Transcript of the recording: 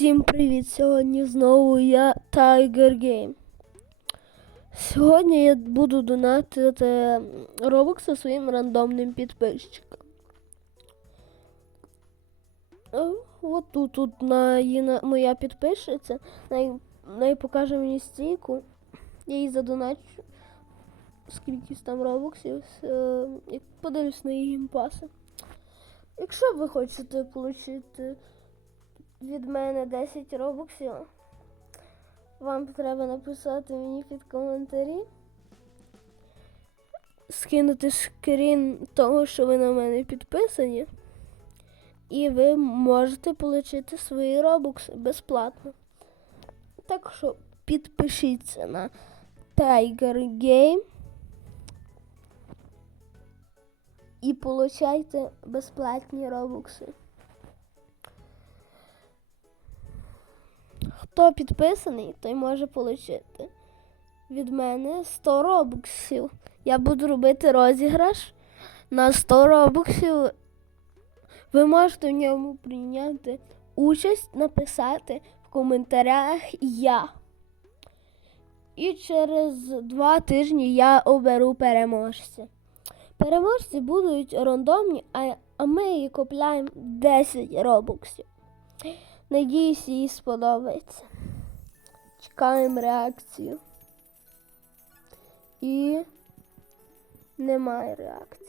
Всім привіт! Сьогодні знову я Tiger Game. Сьогодні я буду донатити робокси своїм рандомним підписчикам. От тут, тут на, на, моя підписчиця, най покаже мені стійку. Я їй задоначу скільки там робоксів. Е, подивлюсь на її геймпаси. Якщо ви хочете отримати від мене 10 робоксів. Вам треба написати мені під коментарі. Скинути скрін того, що ви на мене підписані. І ви можете отримати свої робокси безплатно. Так що підпишіться на Tiger Game і получайте безплатні робокси. Хто підписаний, той може отримати від мене 100 робоксів. Я буду робити розіграш на 100 робоксів. Ви можете в ньому прийняти участь, написати в коментарях я. І через два тижні я оберу переможця. Переможці будуть рандомні, а, ми купляємо 10 робоксів. Надіюсь, їй сподобається. Чекаємо реакцію. І немає реакції.